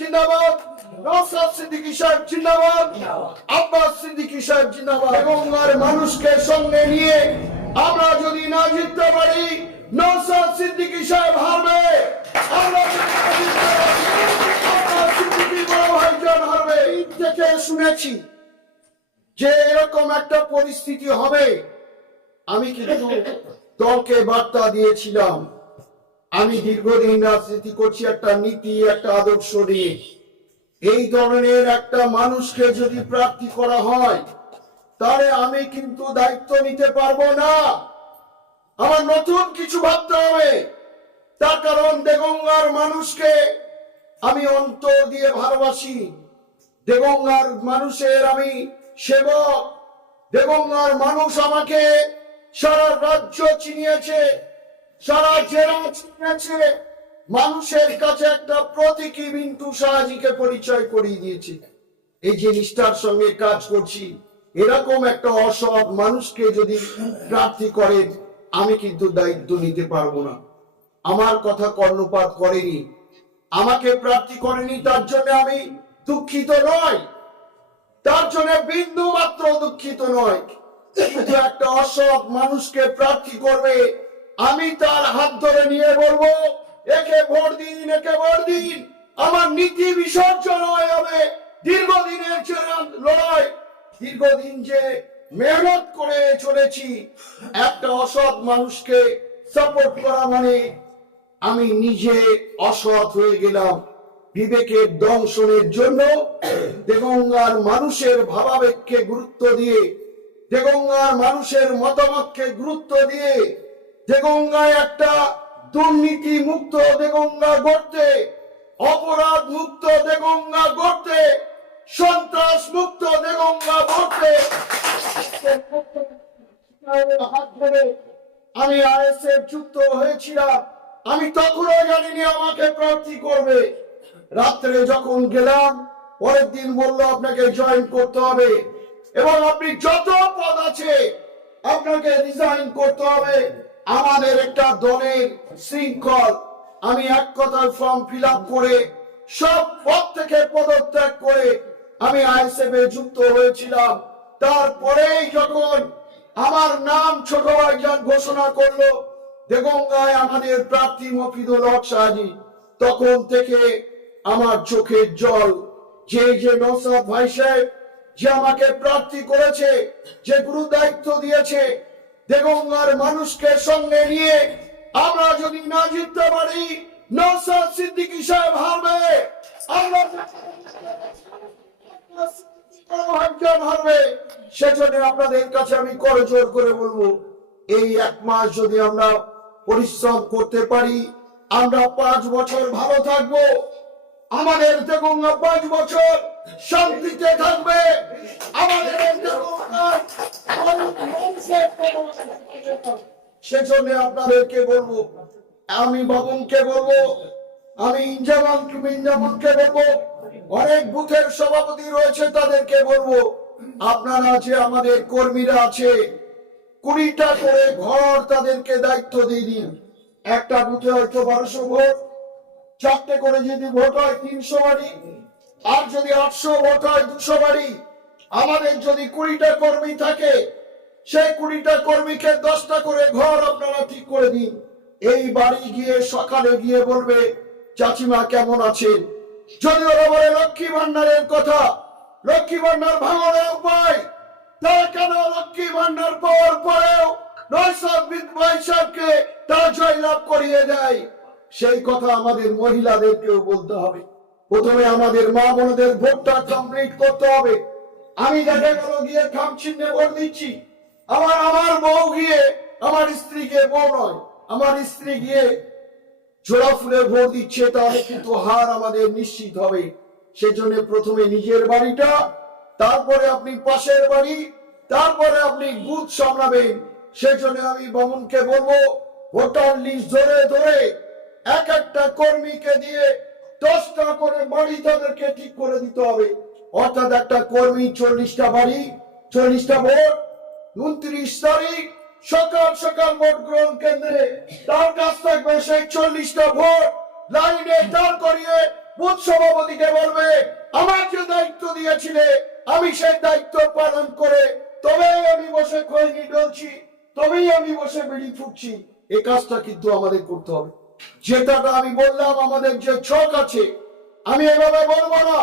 জিন্দাবাদ, নওশাদ সিদ্দিকী সাহেব জিন্দাবাদ, আব্বাস সিদ্দিকী সাহেব জিন্দাবাদ। গঙ্গার মানুষকে সঙ্গে নিয়ে আমরা যদি না জিততে পারি, নওশাদ সিদ্দিকী সাহেব হারবে। আমরা যদি না জিততে পারি, আব্বাস সিদ্দিকী বড় ভাইজান হারবে। ঈদ থেকে শুনেছি যে এরকম একটা পরিস্থিতি হবে। আমি কিন্তু দলকে বার্তা দিয়েছিলাম, আমি দীর্ঘদিন রাজনীতি করছি একটা নীতি, একটা আদর্শ নিয়ে। এই ধরনের একটা মানুষকে যদি প্রার্থী করা হয়, তাহলে আমি কিন্তু দায়িত্ব নিতে পারবো না। আমার নতুন কিছু ভাবতে হবে। তার কারণ দেগঙ্গার মানুষকে আমি অন্তর দিয়ে ভালোবাসি। দেগঙ্গার মানুষের আমি সেবক। দেগঙ্গার মানুষ আমাকে সারা রাজ্য চিনিয়েছে, সারা জেলা চিনিয়েছে। মানুষের কাছে একটা প্রতীকী বিন্দু সাহাজিকে পরিচয় করিয়ে দিয়েছে। এই যে নিষ্ঠার সঙ্গে কাজ করছি, এরকম একটা অসৎ মানুষকে যদি প্রার্থী করেন, আমি কিন্তু দায়িত্ব নিতে পারবো না। আমার কথা কর্ণপাত করেনি, আমাকে প্রার্থী করেনি, তার জন্য আমি দুঃখিত নয়, তার জন্য বিন্দু মাত্র দুঃখিত নয়। কিন্তু একটা অসৎ মানুষকে প্রার্থী করবে, আমি তার হাত ধরে নিয়ে বলবো একে ভোট দিন, একে ভোট দিন। আমার নীতি বিসর্জন হয়ে যাবে। দীর্ঘদিনের যে লড়াই, দীর্ঘদিন যে মেহনত করে চলেছি, একটা অসৎ মানুষকে সাপোর্ট করা মানে আমি নিজে অসৎ হয়ে গেলাম। বিবেকের দংশনের জন্য দেগঙ্গার মানুষের ভাবাবেগকে গুরুত্ব দিয়ে, দেগঙ্গার মানুষের মতামতকে গুরুত্ব দিয়ে, দেগঙ্গায় একটা দুর্নীতি মুক্ত দেগঙ্গা গড়তে, অপরাধ মুক্ত দেগঙ্গা গড়তে, সন্ত্রাস মুক্ত দেগঙ্গা গড়তে হাত ধরে আমি আইএসএফ যুক্ত হয়েছিলাম। আমি তখনও জানিনি আমাকে প্রার্থী করবে। রাত্রে যখন গেলাম, পরের দিন বললো আপনাকে জয়েন করতে হবে এবং আপনি যত পদ আছে আপনাকে রিজাইন করতে হবে। আমাদের একটা দলের শৃঙ্খল। আমি এক কথায় ফর্ম ফিল আপ করে সব পদ থেকে পদত্যাগ করে আমি আইএসএফ এ যুক্ত হয়েছিলাম। তারপরেই যখন আমার নাম ছোট ভাইজান ঘোষণা করলো দেগঙ্গায় আমাদের প্রার্থী মফিদুল হক সাহাজি, তখন থেকে আমার চোখের জল। যে নওশাদ ভাই সাহেব যে আমাকে প্রার্থী করেছে, যে গুরু দায়িত্ব দিয়েছে, দেগঙ্গার মানুষকে সঙ্গে নিয়ে আমরা যদি না জিততে পারি, নওশাদ সিদ্দিকী সাহেব হারবে। আমরা হারবে। সেজন্য আপনাদের কাছে আমি করজোড় করে বলবো, এই এক মাস যদি আমরা পরিশ্রম করতে পারি, আমরা 5 বছর ভালো থাকবো। আমাদের দেগঙ্গা 5 বছর শান্তিতে থাকবে। আমাদের সেজন্য আপনাদেরকে বলবো, আমি বাবুকে বলবো, আমি ইনজামানকে বলবো, অনেক বুথের সভাপতি রয়েছে তাদেরকে বলবো, আপনারা যে আমাদের কর্মীরা আছে 20টা করে ঘর তাদেরকে দায়িত্ব দিয়ে দিন। একটা বুথে হয়তো 1200 ভোট, 4টে করে যদি ভোট হয় 300 বাড়ি, আর যদি 800 ভোট হয় 200 বাড়ি। আমাদের যদি 20টা কর্মী থাকে, সেই 20টা কর্মীকে 10টা করে ঘর আপনারা ঠিক করে দিন। এই বাড়ি গিয়ে সকালে গিয়ে বলবে চাচিমা কেমন আছেন। যদি ওরা বলে লক্ষ্মী ভান্ডারের কথা, লক্ষ্মী ভান্ডার ভাঙনের উপায়, তারা কেন লক্ষ্মী ভান্ডার পাওয়ার পরেও নওশাদ ভাই সাহেবকে তারা জয়লাভ করিয়ে দেয়, সেই কথা আমাদের মহিলাদেরকেও বলতে হবে। প্রথমে আমাদের মা বোনদের ভোটটা কমপ্লিট করতে হবে। আমি দেখা গেল গিয়ে খাম চিহ্নে ভোট দিচ্ছি, আমার বউ গিয়ে, আমার স্ত্রী গিয়ে, বউ নয়, আমার স্ত্রী গিয়ে জোড়া ফুলে ভোট দিচ্ছে, তাহলে কিন্তু হার আমাদের নিশ্চিত হবে। সেজন্য প্রথমে নিজের বাড়িটা, তারপরে আপনি পাশের বাড়ি, তারপরে আপনি বুথ সামলাবেন। সেজন্য আমি বামুনকে বলবো, ভোটার লিস্ট ধরে ধরে এক একটা কর্মীকে দিয়ে 10টা করে বাড়ি তাদেরকে ঠিক করে দিতে হবে। অর্থাৎ একটা কর্মী 40টা বাড়ি, 40টা ভোট। 29 তারিখ সকাল সকাল ভোট গ্রহণ কেন্দ্রে তার কাছ থাকবে সেই 40টা ভোট লাইনে দাঁড় করিয়ে বুথ সভাপতিকে বলবে আমার যে দায়িত্ব দিয়েছিলে আমি সেই দায়িত্ব পালন করে তবেই আমি বসে খৈনি ডলছি, তবেই আমি বসে বিড়ি ফুঁকছি। এই কাজটা কিন্তু আমাদের করতে হবে। যেটাটা আমি বললাম আমাদের যে ছক আছে, আমি এভাবে বলবো না।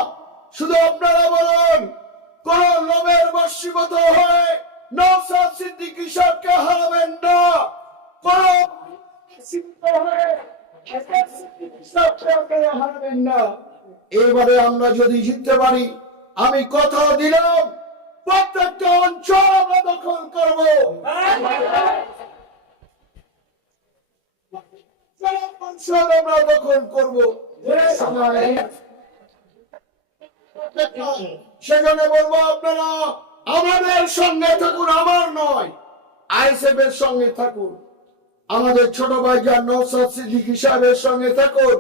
শুধু আপনারা বলুন, কোন লোভের বশীভূত হয়ে নওশাদ সিদ্দিকী সাহেবকে হারাবেন না। কোন হারাবেন না। এবারে আমরা যদি জিততে পারি, আমি কথা দিলাম প্রত্যেকটা অঞ্চল আমরা দখল করব। আমরা দখল করবো। সেখানে বলবো আপনারা আমাদের সঙ্গে থাকুন, আমার নয়, আইএসএফ এর সঙ্গে থাকুন। আমাদের ছোট ভাইজান নওশাদ সিদ্দিকী সাহেবের সঙ্গে থাকুন।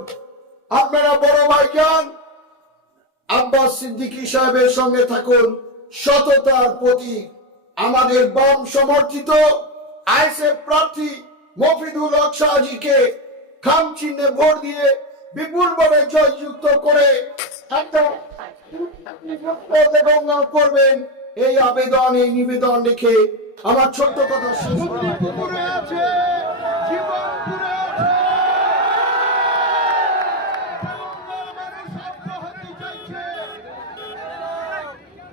আপনারা বড় ভাইজান আব্বাস সিদ্দিকী সাহেবের সঙ্গে থাকুন। সততার প্রতীক আমাদের বাম সমর্থিত আইএসএফ প্রার্থী মফিদুল হক শাহজিকে খাম চিহ্নে ভোট দিয়ে বিপুলভাবে জয়যুক্ত করে একটা করবেন। এই আবেদন, এই নিবেদন রেখে আমার ছোট্ট কথা শেষ করছি।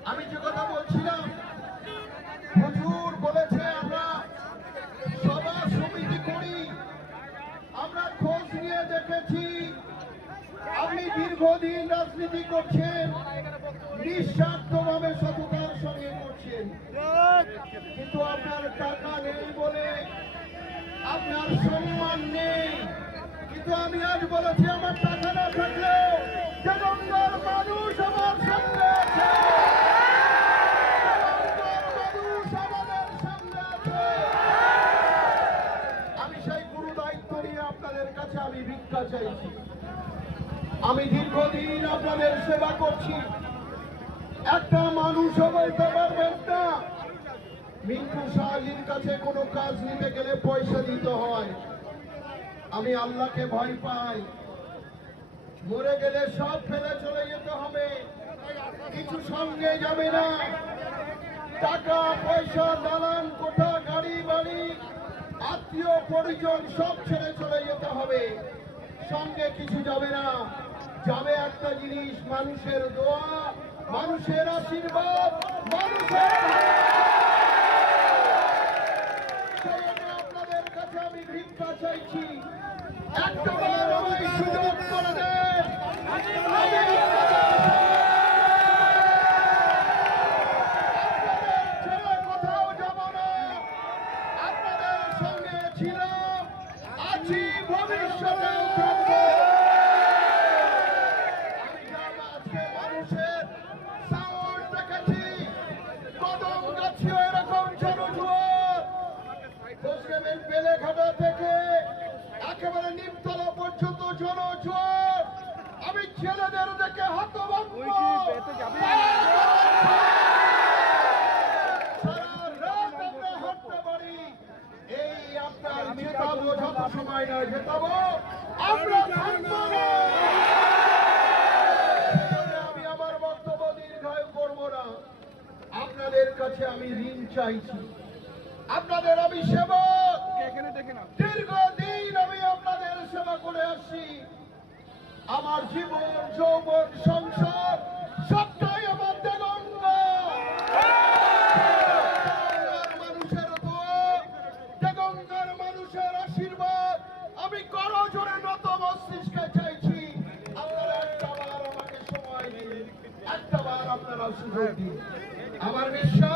আমি যে কথা বলছিলাম, হুজুর বলেছে আমরা সভা সমিতি করি। আমরা খোঁজ নিয়ে দেখেছি আপনি দীর্ঘদিন রাজনীতি করছেন, নিঃস্বার্থভাবে সততার সঙ্গে করছেন, কিন্তু আপনার টাকা নেই বলে আপনার সম্মান নেই। কিন্তু আমি আজ বলেছি আমার টাকা না থাকলেও তেজঙ্গার মানুষ আমার সঙ্গে আছে, মানুষ আমাদের সঙ্গে আছে। আমি সেই গুরু দায়িত্ব নিয়ে আপনাদের কাছে আমি ভিক্ষা চাইছি। আমি দীর্ঘদিন আপনাদের সেবা করছি। একটা মানুষও বলতে পারবেন না মিন্টু শাহজির কাছে কোনো কাজ নিতে গেলে পয়সা দিতে হয়। আমি আল্লাহকে ভয় পাই, মরে গেলে সব ফেলে চলে যেতে হবে, কিছু সঙ্গে যাবে না। টাকা পয়সা, দালান কোঠা, গাড়ি বাড়ি, আত্মীয় পরিজন সব ছেড়ে চলে যেতে হবে, সঙ্গে কিছু যাবে না। যাবে একটা জিনিস, মানুষের দোয়া, মানুষের আশীর্বাদ, মানুষের আপনাদের কাছে আমি ভিক্ষা চাইছি, একটা বার আমায় সুযোগ করে দেন। কোথাও যাব না, আপনাদের সঙ্গে ছিলাম, আছি, ভবিষ্যতেও থাকবো। আজকে মানুষের সাউন্ড দেখেছি, কদম গাছিও এরকম জনজোয়ার, বসবেন বেলেঘাটা থেকে একেবারে নিমতলা পর্যন্ত জনজোয়ার। আমি ছেলেদের দেখে হতভম্ব, সারা রাত আমরা হাঁটতে পারি। এই আপনার জেতাবো, যত সময় নয় জেতাবো, আমরা থাকবো না। আমি আমার বক্তব্য দীর্ঘায়ু করবো না। আপনাদের কাছে আমি ঋণ চাইছি, আপনাদের আমি সেবক, দীর্ঘদিন আমি আপনাদের সেবা করে আসছি। আমার জীবন, যৌবন, সংসার সবটাই আমার দেগঙ্গা। মানুষের দোয়া, দেগঙ্গার মানুষের আশীর্বাদ আমি করজোড়ে নত মস্তিষ্কে চাইছি। আপনারা একটা বার আমাকে সময় দিন, একটা বার আপনারা সুযোগ দিন। আমার বিশ্বাস